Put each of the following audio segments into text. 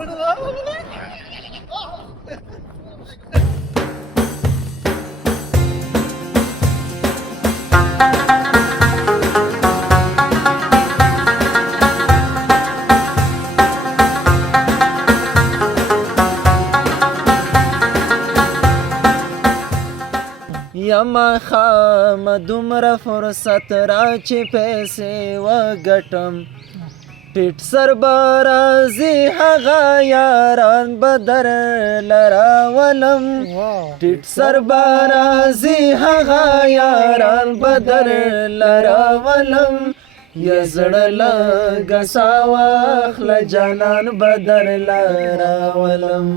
یما خام دومره فرصت را چې پیسې وګټم ټیټ سر به راځي هغه یاران به درله راولم ټیټ سر به راځي هغه یاران به درله راولم یا زړه لږه ساه واخله جانان به درله راولم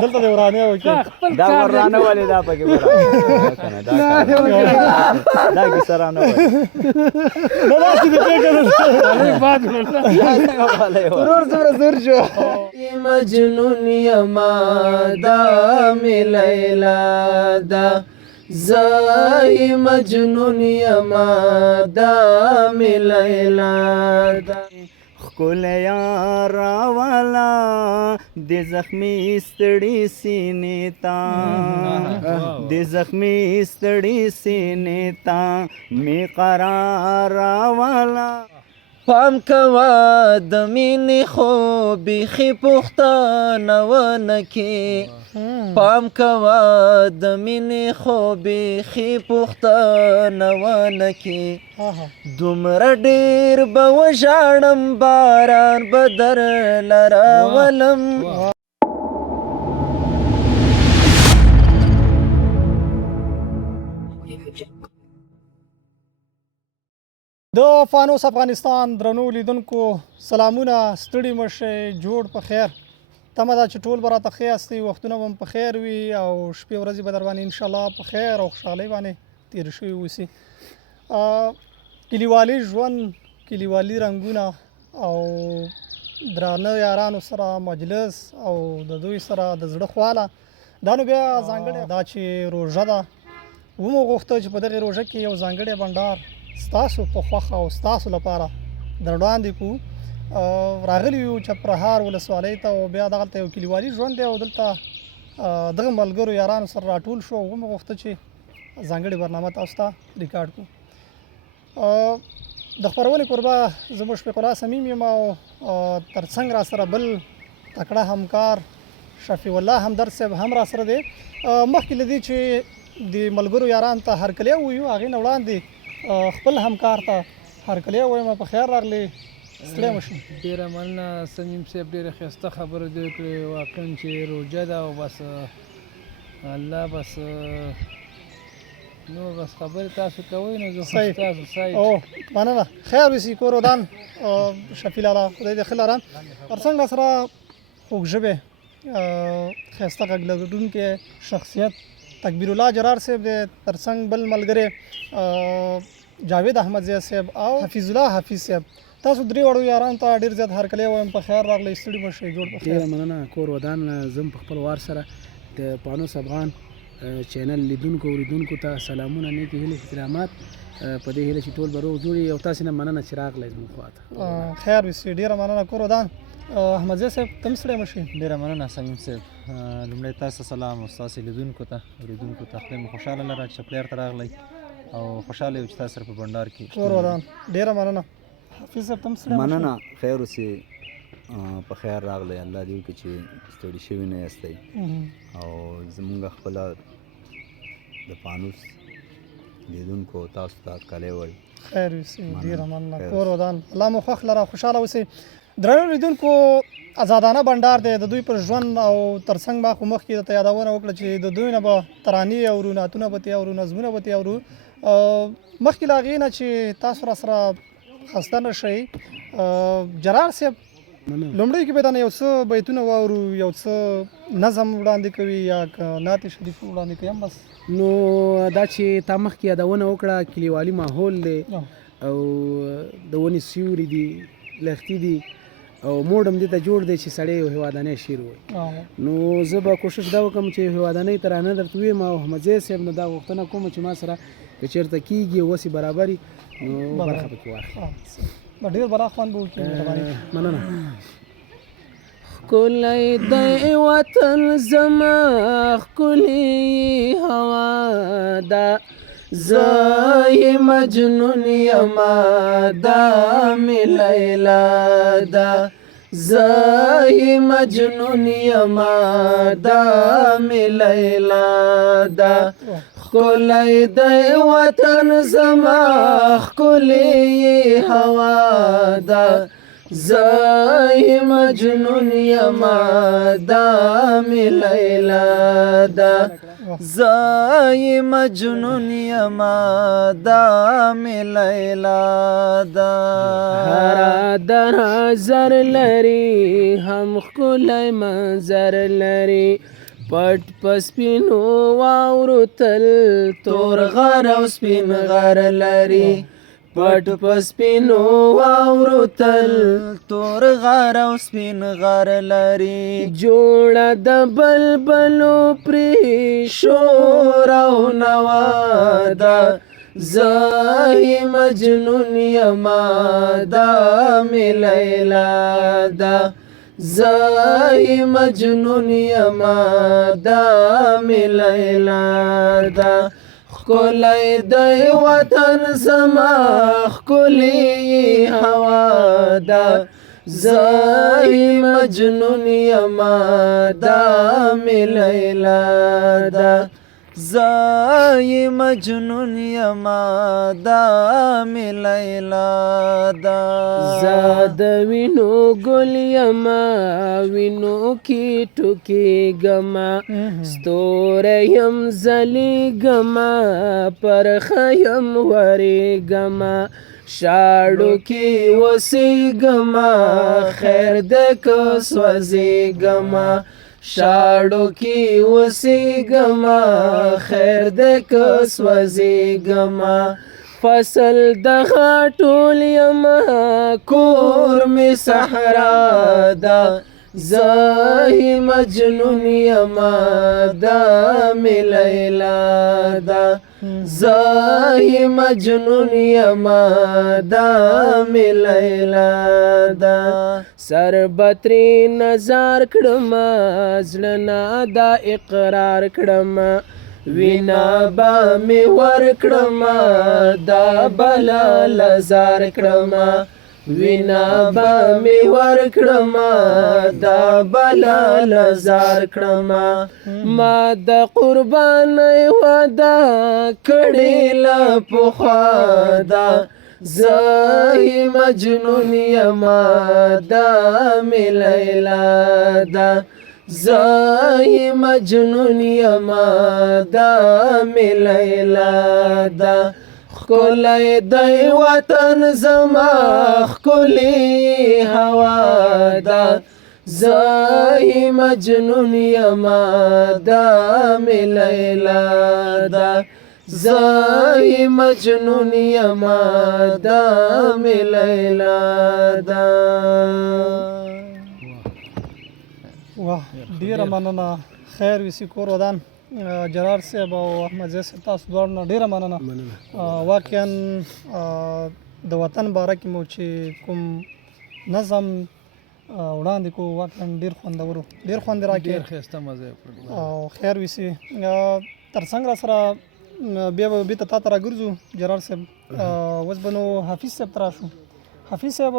دلته د ورانه وکړي دا ورانه ولې دا پکې دا کې سره نه وای دا چې دې کېږي بعد ضرور ضرور شو مجنون یما دا می لیلا دا زای مجنون یما دا می لیلا دا خکل یارا والا د زخمی ستړي سینې تا د زخمی ستړي سینې تا می قرار والا پام کوا د مینې خو بیخي پوښتنه ونه کې پام کوا د مینې خو بیخي پوښتنه ونه کې دومره ډېر به وژاړم باران به درله راولم د فانوس افغانستان درنو لیدونکو سلامونه ستړي مشئ جوړ په خیر تمه ده چې ټول به راته ښه یاستئ وختونه به په خیر وي او شپې ورځې به در باندې انشاءالله په خیر او خوشحالۍ باندې تېر شوي اوسي کلیوالي ژوند کلیوالي رنګونه او درانه یارانو سره مجلس او د دوی سره د زړه خواله دا نو بیا ځانګړې دا چې روژه ده ومو غوښته چې په دغې روژه کې یو ځانګړی بنډار ستاسو په خوښه او ستاسو لپاره در وړاندې کړو راغلي یو چپرهار ولسوالۍ ته او بیا دغلته یو کلیوالي ژوند دی او دلته دغه ملګرو یارانو سره راټول شو ومو غوښته چې ځانګړې برنامه تاسو ته ریکارډ کړو د خپرونې کوربه زه مشفق الله صمیم یم او ترڅنګ را سره بل تکړه همکار شفیع الله همدرد صاحب هم را سره دی مخکې له دې چې د ملګرو یارانو ته هرکلی ووایو هغې نه وړاندې خپل همکار ته هرکلی وایم په خیر راغلی ستړی مه شئ ډېره مننه صمیم صاحب ډېره ښایسته خبره دې وکړې واقعا چې روژه ده او بس الله بس نو بس خبرې تاسو کوئ نو زه خو ستاسو سایډ مننه خیر اوسي کور ودان شفیع لاله خدای دې ښه لاره ترڅنګ راسره خوږ ژبې ښایسته غږ لرونکی شخصیت تکبیر الله جرار صاحب دی ترڅنګ بل ملګری جاوید احمدزی صاحب او حفیظ الله حفیظ صاحب تاسو درې وړو یارانو ته ډېر زیات هرکلی وایم په خیر راغلی ستړي مه شئ جوړ په خیر ډېره مننه کور ودان زم په خپل وار سره د پانوس افغان چینل لیدونکو اوریدونکو ته سلامونه نیکې هیلې احترامات په دې هیله چې ټول به روغ جوړ وي او تاسې نه مننه چې راغلی زموږ خواته خیر وسي ډېره مننه کور ودان احمدزی صاحب ته هم ستړی مه شئ ډېره مننه صمیم صاحب لومړی تاسو سلام او ستاسو لیدونکو ته اوریدونکو ته خدای مو خوشحاله لره چې چپلیر ته راغلی او خوشحاله یو چې تاسو سره په بنډار کې کور ودان ډېره مننه حفیظ صاحب ته هم ستړی مننه خیر اوسئ په خیر راغلی الله دې وکړي چې ستړي شوي نه یاستئ او زمونږ خپله د پانوس لیدونکو تاسو ته کلی وایو. خیر اوسئ، ډېره مننه. خیر کور ودان الله مو خوښ لره، خوشحاله اوسئ. درنو لیدونکو، آزادانه بنډار دی د دوی پر ژوند او ترڅنګ ما خو مخکې درته یادونه وکړه چې د دوی نه به ترانې اورو، نعتونه به ترې اورو، نظمونه به ترې اورو. مخکې له هغې نه چې تاسو را سره خسته نه شئ، جرار صاحب لومړی کې به دا یو څه بیتونه واورو، یو څه نظم وړاندې کوي یا که نعت شریف وړاندې کوي هم بس. نو دا چې تا مخکې یادونه وکړه کلیوالي ماحول دی او د ونې سیوري دي، لښتي دي او موډ هم دې ته جوړ دی چې سړی یو هېوادنی شعر وایي. نو زه به کوشش دا وکړم چې هېوادنۍ ترانه درته ووایم او احمدزی صاحب نه دا غوښتنه کوم چې ما سره که چېرته کېږي او وسې برابر وي نو برخه پکې واخلي. ډېر برا خوند به وکړي. مننه. ښکلی دی وطن زما ښکلې هوا ده، زه یې مجنون یما دا مې لیلا ده، زه یې مجنون یما دا مې لیلا ده. ښکلی دی وطن زما ښکلې هوا ده، زه یې مجنون یما دا مې لیلا ده، زه یې مجنون یما دا مې لیلا ده. هره دره زر لري هم ښکلی منظر لري، پټ په سپینو واورو تل تور غر او سپین غر لري، پټ په سپینو واورو تل تور غر او سپین غر لري، جوړه د بلبلو پرې شور او نوا ده، زه یې مجنون یما دا مې لیلا ده، زه یې مجنون یما دا مې لیلا ده. ښکلی دی وطن زما ښکلې هوا ده، زه یې مجنون یما دا مې لیلا ده، زه یې مجنون یما دا مې لیلا ده. زه د وینو ګل یما وینو کې ټوکېږمه، ستوری یم ځلېږمه پرخه یم ورېږمه، شاړو کې اوسېږمه خیر دی که سوځېږمه، شاړو کې اوسېږمه خیر دی که سوځېږمه، فصل دغه ټول یمه کور مې صحرا ده، زه یې مجنون یما دا مې لیلا ده، زه یې مجنون یما دا مې لیلا ده. سر به ترې نظر کړمه زړه نه دا اقرار کړمه، وینا به مې ورکړمه دا بله لزار کړمه، وینا به مې ورکړمه دا بله لزار کړمه، ما د قربانۍ وعده کړې له پخوا ده، زه یې مجنون یما دا مې لیلا ده، زه یې مجنون یما دا مې لیلا ده. ښکلی دی وطن زما ښکلې هوا ده، زه یې مجنون یما دا مې لیلا ده، زه یې مجنون یما دا مې لیلا ده. واه ډېره مننه. خیر وسي کور ودان. جرار صاحب او احمدزی صاحب تاسو دواړو نه ډېره مننه. واقعا د وطن باره کې مو چې کوم نظم وړاندې کو واقعا ډېر خوندور و، ډېر خوند یې راکړ او خیر وسي. تر څنګ را سره بیا به بېرته تا ته راګرځو جرار صاحب. اوس به نو حافظ صاحب ته راشو. حافظ صاحب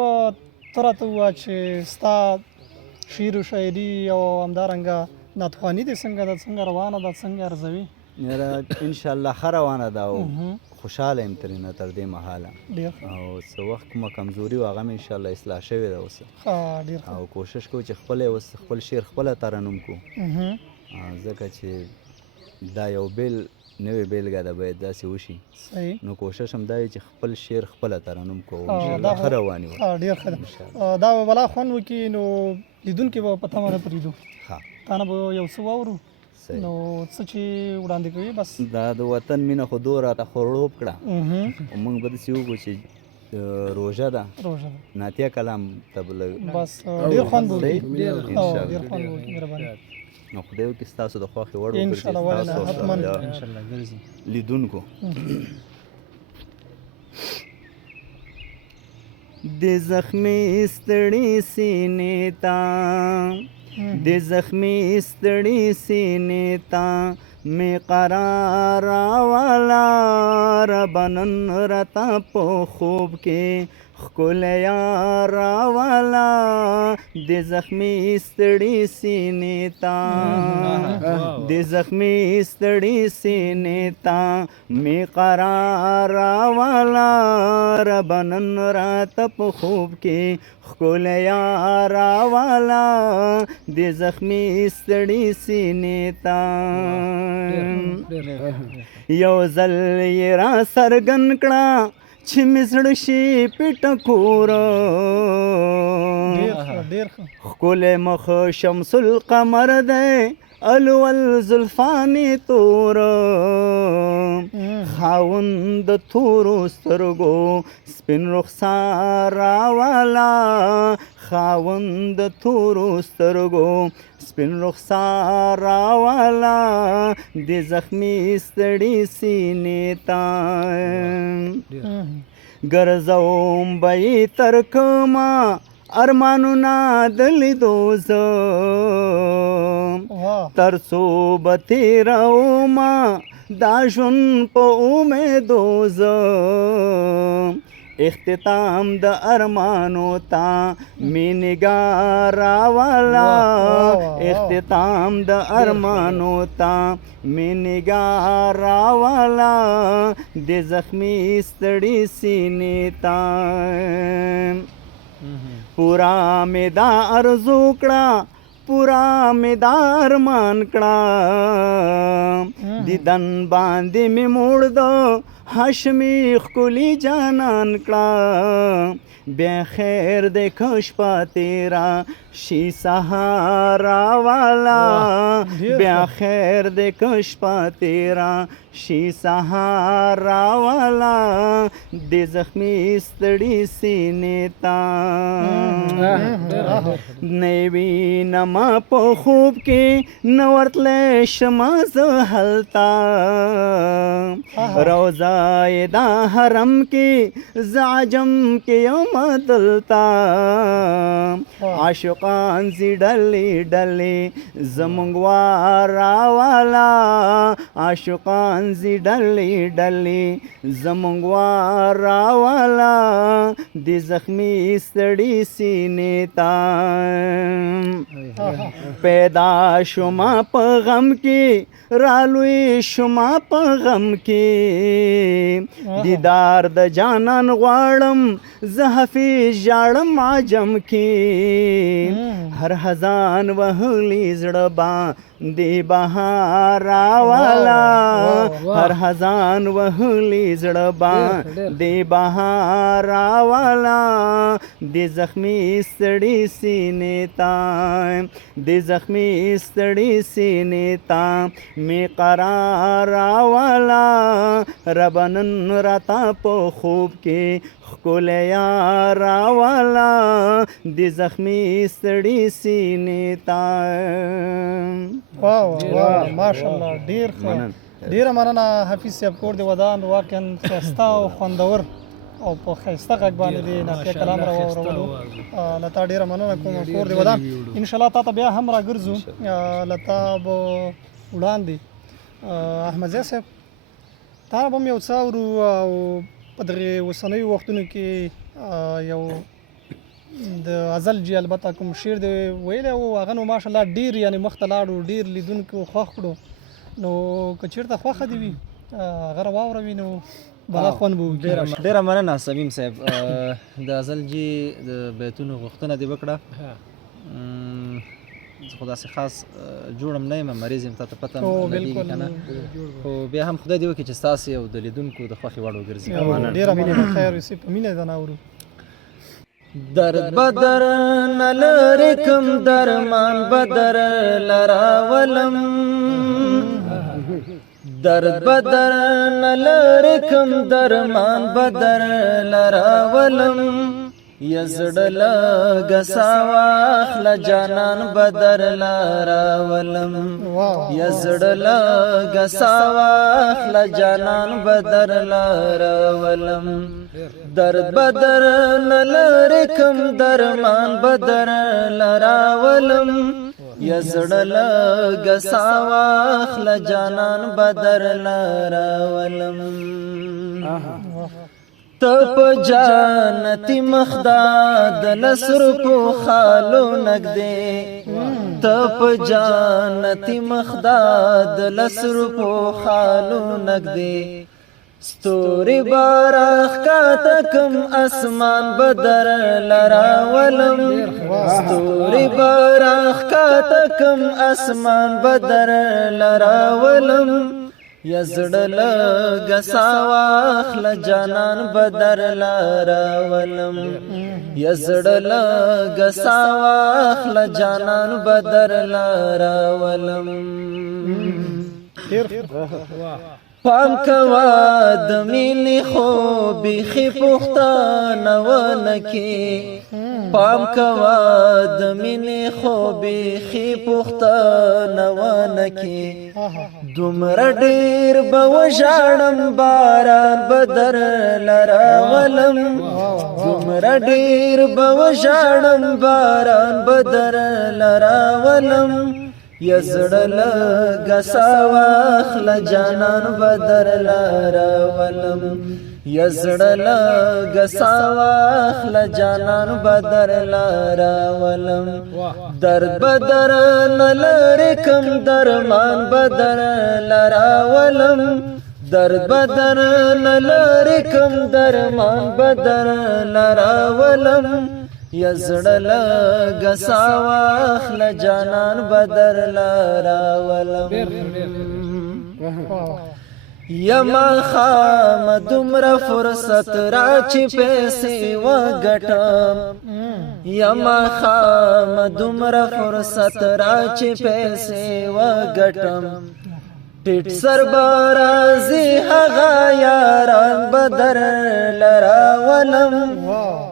ته راته ووایه چې ستا شعر و شاعري او همدارنګه نعتخواني دې څنګه ده، څنګه روانه ده، څنګه ارزوي؟ انشاءالله ښه روانه ده او خوشحاله یم ترېنه تر دې مهاله ډېر ښه. او څه وخت کومه کمزوري وه هغه مې انشاءالله اصلاح شوې ده اوس ډېر ښه. او کوشش کوو چې خپل شعر خپله ترنم کړو ځکه چې دا یو نوې بیلګه ده باید داسې وشي صحیح. نو کوشش هم دا دی چې خپل شعر خپله ترنم کوو دا انشاءالله ښه روان یو ډېر ښه ده. دا به بلا خوند وکړي نو لیدونکي به په تمه نه پرېږدو. ښه تا نه به یو څه واورو صحیح. نو څه چې وړاندې کوي بس دا د وطن مینه خو دو راته خړوب کړه او موږ به داسې وکړو چې روژه ده روژه ده نعتیه کلام ته به بس ډېر خوند به وکړي. انشاءالله ډېر خوند به وکړي. مهرباني نو خدای وکړي ستاسو د خوښې وړ انشاءالله ولې نه، حتماً. انشاءالله ګرځي. لیدونکو د زخمي ستړي سینې ته د زخمي ستړي سینې ته مې قرار راولا ربه نن راته په خوب کې ښکلیا راولا د زخمي ستړي سینې ته د زخمي ستړي سینې ته مې قرار راولا ربه نن راته په خوب کې ښکلیا راولا د زخمي ستړي سینې ته یو ځل یې را څرګند کړه چې مې زړه شي پټه کوره ډېر ښه. ښکلی مخ شمس القمر دی الول زلفانې توره خاوند د تورو سترګو سپین رخسار راولا خاوند د تورو سترګو سپین رخسار راولا د زخمي ستړي سینې ته ګرځوم به یې تر کومه ارمانونه د لیدو زه تر څو به تېرومه دا ژوند په امیدو زه اختتام د ارمانو ته مې نگاه راولا اختتام د ارمانو ته مې نگاه راولا د زخمي ستړي سینې ته پورا مې دا ارزو کړه پورا مې دا ارمان کړه دیدن باندې مې موړ دو هاشمي ښکلي جانان کړه بیا خیر د کشپا تیرا شي سهارا والا بیا خیر د کشپا تیرا شي سهارا والا د زخمي ستړي سینې ته نوی نما په خوب کې نو ورتلی شمه زه هلته روضه دا حرم کې زه عجم کې یم دلته عاشقان زی ډلې ډلې زمونږ واره والا عاشقان زی ډلې ډلې زمونږ واره والا د زخمي ستړي سینې ته پیدا شما په غم کې رالوی شما په غم کې دیدار د جانان غواړم زه حفیظ ژاړم عجم کې هر خزان وهلی زړه باندې بهار والا هر خزان وهلی زړه باندې بهار والا د زخمي ستړي سینې ته د زخمي ستړي سینې ته مې قرار والا رب نن راته په خوب کې ښکلیا راولا د زخمي ستړي سینې ته واو واو ماشاءالله ډیر ښه ډیره مننه حفیظ صاحب کور دی ودان واقعا ښایسته او خوندور او په ښایسته غږ باندې د نعتیه کلام راوړلو له تا ډیره مننه کوم کور دی ودان انشاءالله تا ته بیا هم راګرځو له تا به وړاندې احمدزی صاحب تا به هم یو څه اورو او په دغې اوسنیو وختونو کې یو د غزل جي البته کوم شعر دی ویلی و هغه نو ماشاءالله ډېر یعنې مخته لاړو ډېر لیدونکو خوښ کړو نو که چېرته خوښه دې وي هغه راواوروي نو بلا خوند به وکړي. ډیره مننه سمیم صاحب. د غزل جی د بیتونو غوښتنه دې وکړه. زه خو داسې خاص جوړم نه یم، مریض یم، تا ته پته لګېږي که نه، خو بیا هم خدای دې وکړي چې ستاسې او د لیدونکو د خوښې وړ وګرځي. ډېره مننه. خیر اوسې په مینه یې اورو. درد بدر نلری کم درمان بدر لراولم، درد بدر نلری کم درمان بدر لراولم، یزړل غساواخل جانان بدر لراولم، یزړل غساواخل جانان بدر لراولم، درد بدر نلری کم درمان بدر لراولم، یزړل غساواخل جانان بدر لراولم، تپ جانتی مخداد لسر پو خالو نگدے، تپ جانتی مخداد لسر پو خالو نگدے، ستوری بارخ کا تکم اسمان بدر لراولم، ستوری بارخ کا تکم اسمان بدر لراولم، یزړل غساواخل جانان بدر لراولم، یزړل غساواخل جانان بدر لراولم، پام کوا د مینې خو بیخي پښتانه ونکې، پام کوا د مینې خو بیخي پښتانه ونکې، دومره ډېر به وژاړم باران بدر لراولم، دومره ډېر به وژاړم باران بدر لراولم، یزړل غساواخل جانان بدر لراولم، یزړل غساواخل جانان بدر لراولم، درد بدر نلری کم درمان بدر لراولم، درد بدر نلری کم درمان بدر لراولم، یزړل غساواخل جانان بدر لراولم، یما خام دومره فرصت را چې پیسې وګټم، یما خام دومره فرصت را چې پیسې وګټم، ټیټ سربرازي هغه یاران بدر لراولم،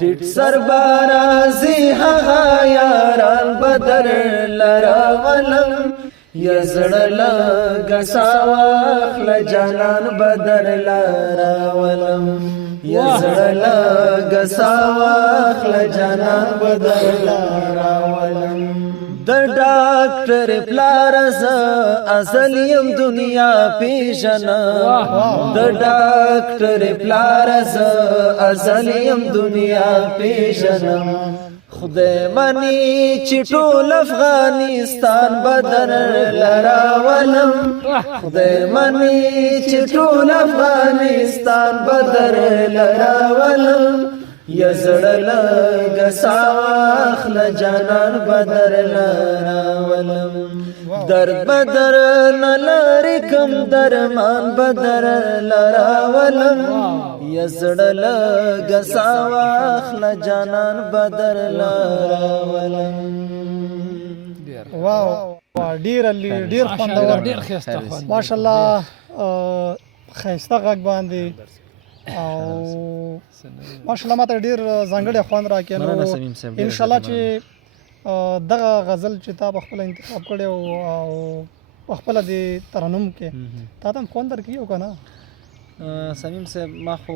ټیټ سربرازي هغه یاران بدر لراولم، یزړل غساواخل جانان بدر لراولم، یزړل غساواخل جانان بدر لراولم، د ډاکټر پلار ز ازل یم دنیا پیژنم، د ډاکټر پلار ز ازل یم دنیا پیژنم، خدای منی چې ټول افغانستان بدر لراولم، خدای منی چې ټول افغانستان بدر لراولم، یزړل غساواخل جانان بدر لراولم، درد بدر نلری کم درمان بدر لراولم، یزړل غساواخل جانان بدر لراولم. واو ډیر خوندور، ډیر ښایسته، ماشاءالله ښایسته غږ باندې او ماشاءالله ماته ډیر ځانګړی خوند راکړی. نو ان شاء الله چې دغه غزل چې تا په خپل انتخاب کړی او په خپل د ترنم کې تا ته خوند درکړي او که نه؟ سمیم صاحب ما خو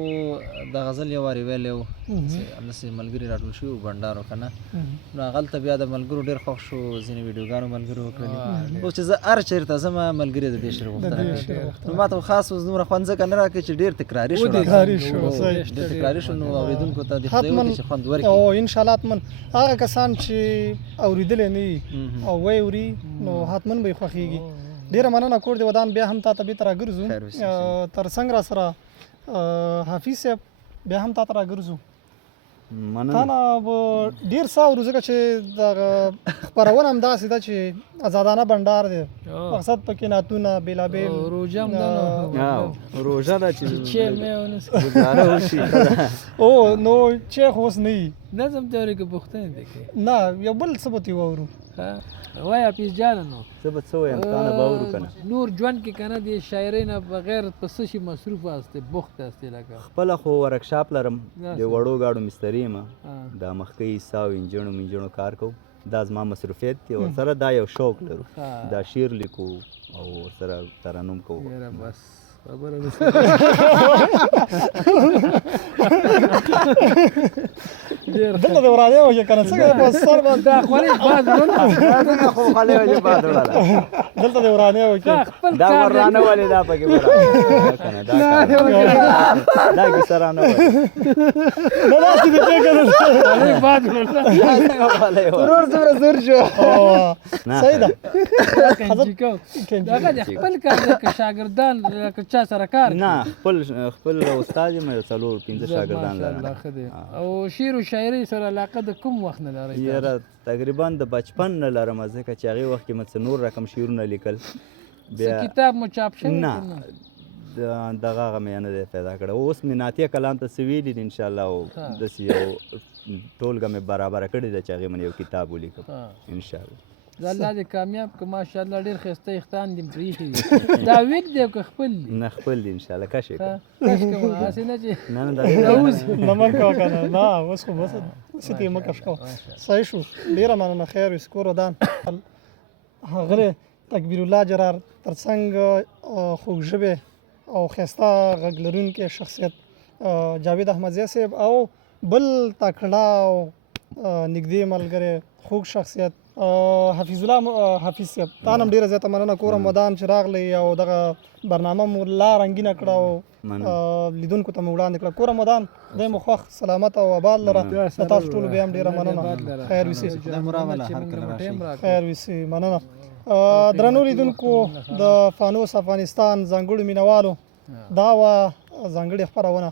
د غزل یو وارې ویلی و چې همداسې ملګري راټول شوي وو بنډار و که نه، نو هغلته بیا د ملګرو ډېر خوښ شو، ځینې ویډیوګانو ملګرو وکړلې، اوس چې زه هر چېرته ځم ملګري د دې شعر غوښتنه کوي، نو ما ته خاص اوس دومره خوند ځکه نه راکوي چې ډېر تکراري شو، ډېر تکراري شو، نو اورېدونکو ته د خدای وکړي چې خوند ورکړي. او انشاءالله حتما هغه کسان چې اورېدلی نه وي او ویې اوري نو حتما به یې خوښېږي. ډیره مننه کور دی ودان، بیا هم تا ته بیرته راګرځو. تر څنګ را سره حافظ صاحب بیا هم تا ته راګرځو تا مننه نه به ډېر څه اورو ځکه چې دغه خپرونه همداسې ده چې ازادانه بنډار دی مقصد پکې نعتونه بېلابېل روژه هم ده نو او روژه ده چې چې مې ونس ګزاره وشي ښه ده. او نو چې خو اوس نه وي نظم تورې کې پوښتنې دی کې نه یو بل څه به ترې واورو وای حافظ جان نو زه به څه وایم تا نه به اورو که نه نور ژوند کې کنه د شاعرۍ نه بغیر په څه شي مصروف هستې بوخت هستې لکه خپله خو ورکشاپ لرم داسې. د وړو ګاډو مستري یم ها. دا مخکې ساو انجنونو کار کوو دا زما مصروفیت دی ورسره دا یو شوق لرو ها. دا شعر لیکو او ورسره ترنم کوو یاره بس خبره ډېر دلته د ورانې وکړې که نه څنګه په سر باندې دا خولې باد ورونه خو خولې ولې باد وړله دلته د ورانې وکړې خپل دا کار ورانه ولې دا پکې وړه که نه دا کار دا کیسه رانه ولې نه داسې دې کې که نه خولې باد ورونه ورور څومره زور شو صحیح ده کنجي کو دغه د خپل کار دی که شاګردان که چا سره کار کوي. نه خپل استاد یم یو 4-5 شاګردان ماشاءالله لرم ښه دی. او شعر و شاعرۍ سره علاقه د کوم وخت نه لرئ یاره تقریبا د بچپن نه لرم ځکه چې هغې وخت کې مې څه نور رقم شعرونه لیکل څه کتاب مو چاپ شوی نه که نه دغه هغه مې نه دی پیدا کړی اوس مې نعتیه کلام ته څه ویلي دي انشاءالله او داسې یو ټولګه مې برابره کړې ده چې هغې من یو کتاب ولیکم ها. انشاءالله زه الله دې کامیاب که ماشاءالله ډېر ښایسته ویښتان دې پرېښي دي دا ویګ دی که خپل دي نه خپل دي انشاءالله کش یې کړه. کش کومه هسې نه چې نه دا نه مه کوه که نه نه اوس خو بس هسې ته یې مه کش کوه صحیح شو ډېره مننه خیر وي سکور ودان ښاغلی تکبیر الله جرار تر څنګ خوږ ژبې او ښایسته غږ لرونکی شخصیت جاوید احمدزی صاحب او بل تکړه او نږدې ملګری خوږ شخصیت حفیظ الله حفیظ صاحب تا نه هم ډېره زیاته مننه کورم ودان چې راغلی او دغه برنامه مو لا رنګینه کړه او لیدونکو ته مو وړاندې کړه کورم ودان دی مو خوښ سلامت او آباد لره د تاسو ټولو بیا هم ډېره مننه خیر وسي خیر وسي مننه درنو لیدونکو د فانوس افغانستان ځانګړو مینوالو دا وه ځانګړې خپرونه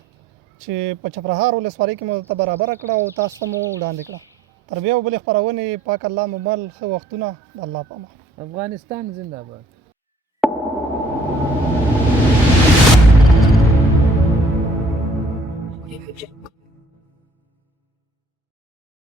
چې په چپرهار ولسوالۍ کې مو ته برابره کړه او تاسو ته مو وړاندې کړه تر بیا بلې خپرونې پاک الله مو مل ښه وختونه د الله په امان افغانستان زنده باد